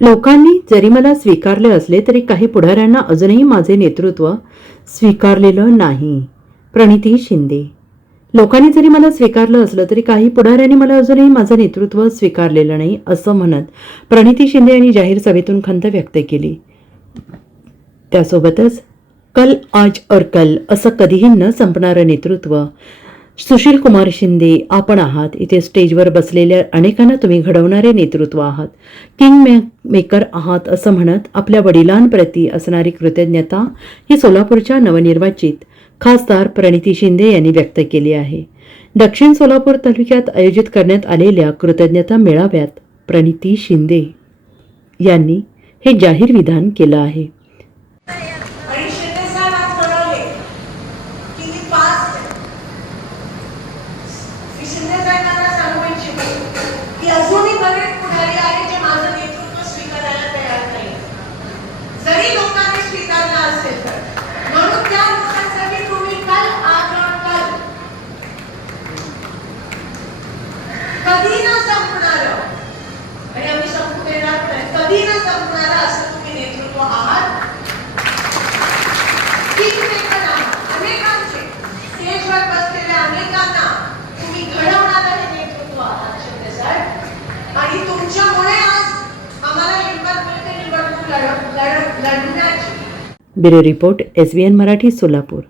लोकांनी जरी मला स्वीकारले असले तरी काही पुढाऱ्यांना अजूनही माझे नेतृत्व स्वीकारलेलं नाही. प्रणिती शिंदे. लोकांनी जरी मला स्वीकारलं असलं तरी काही पुढाऱ्यांनी मला अजूनही माझं नेतृत्व स्वीकारलेलं नाही असं म्हणत प्रणिती शिंदे यांनी जाहीर सभेतून खंत व्यक्त केली. त्यासोबतच कल आज और कल असं कधीही न संपणारं नेतृत्व सुशील कुमार शिंदे आपण आहात. इथे स्टेजवर बसलेल्या अनेकांना तुम्ही घडवणारे नेतृत्व आहात. किंग मे मेकर आहात असं म्हणत आपल्या वडिलांप्रती असणारी कृतज्ञता ही सोलापूरच्या नवनिर्वाचित खासदार प्रणिती शिंदे यांनी व्यक्त केली आहे. दक्षिण सोलापूर तालुक्यात आयोजित करण्यात आलेल्या कृतज्ञता मेळाव्यात प्रणिती शिंदे यांनी हे जाहीर विधान केलं आहे आणि शिंदे साहेब आज कळवले की मी पास मी शिंदे साहेबांना सांगू की अजूनही बरेच पुढारी जे माझं नेतृत्व स्वीकारायला तयार नाही जरी लोकांनी स्वीकारला असेल तर. म्हणून त्या लोकांसाठी तुम्ही काल आज काल कधी न संपणार. आणि आम्ही संपू देणार नाही. कधी न संपणार असं तुम्ही नेतृत्व आहात किंगमेकर आहात. अनेकांचे स्टेजवर बसलेल्या अनेकांना तुम्ही घडवणारं हे नेतृत्व आहात शिंदे साहेब आणि तुमच्यामुळे आज आम्हाला हिंमत मिळते निवडणूक लढ- लढ- लढण्याची bureau report S B N Marathi Solapur.